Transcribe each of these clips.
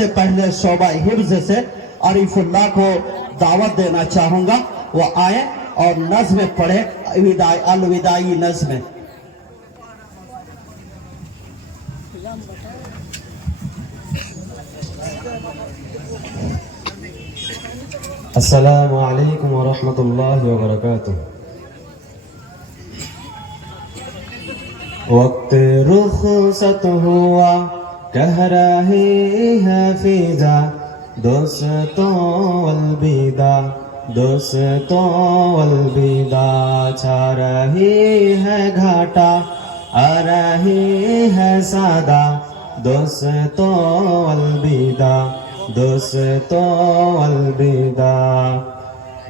सबसे पहले शोबा हिफ्ज से आरिफुल्लाह को दावत देना चाहूंगा, वो आए और नज़्म पढ़े, अलविदाई नज़्म। अस्सलामु अलैकुम व रहमतुल्लाहि व बरकातुह। वक्त रुखसत हुआ कह रही है फिजा, दोस्तों अलविदा, दोस्तों अलविदा। छा रही है घाटा, आ रही है सादा, दोस्तों अलविदा, दोस्तों अलविदा।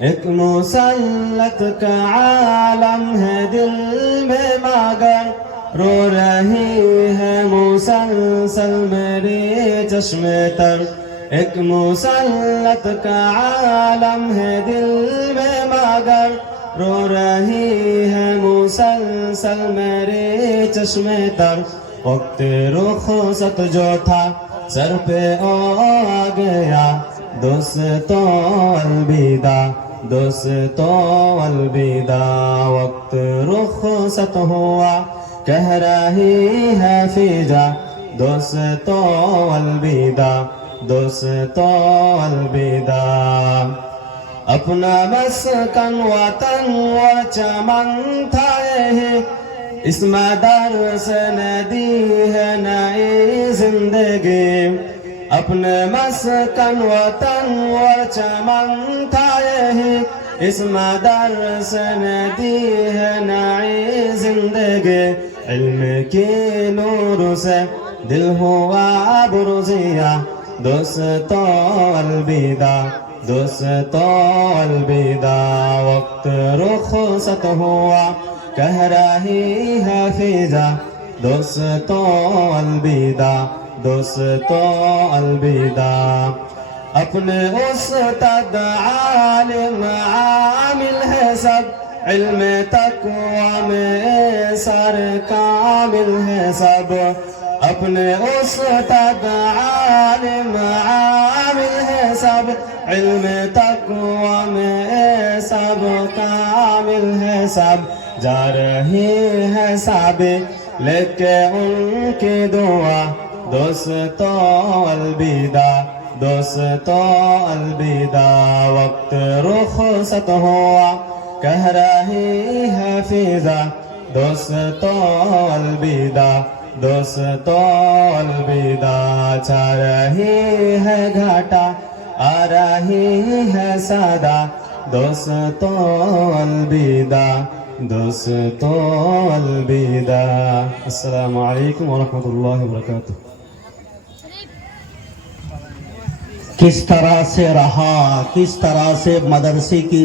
एक मुसल्लत का आलम है दिल में मगर, रो रही है मुसलसल मेरी चश्मे तर। एक मुसल्लत का आलम है दिल में मगर, रो रही है मुसलसल मेरे चश्मे तर। वक्त रुखसत जो था सर पे आ गया, दोस्तों अलविदा, दोस्तों अलविदा। वक्त रुखसत हुआ कह रही है फिजा, दोस्तों अलविदा, दोस्तों अलविदा। अपना मस्कन वतन व चमन था यही, इस मदरस ने दी है नई जिंदगी। अपने मस्कन वतन व चमन था यही, इस मदरस ने दी है नई जिंदगी। इल्म की नूर से दिल हुआ बुरुजिया, दोस्तों अलविदा, दोस्तों अलविदा। वक्त रुखसत हुआ कह रही है फिजा, दोस्तों अलविदा, दोस्तों अलविदा। अपने उस्ताद आलिम आमिल है सब, इल्म तक़वा में सर कामिल है सब। अपने उस्ताद आलिम आमिल है सब, इल्म तक़वा में सब कामिल है सब। जा रही है साबे लेके उनकी दुआ, दोस्तों अलविदा, दोस्तों अलविदा। वक्त रुखसत हुआ कह रही है फिजा, दोस्तों अलविदा, दोस्तों अलविदा। छा रही है घाटा, आ रही है सादा, दोस्तों अलविदा, दोस्तों अलविदा। अस्सलामु अलैकुम व रहमतुल्लाहि व बरकातुह। किस तरह से रहा, किस तरह से मदरसे की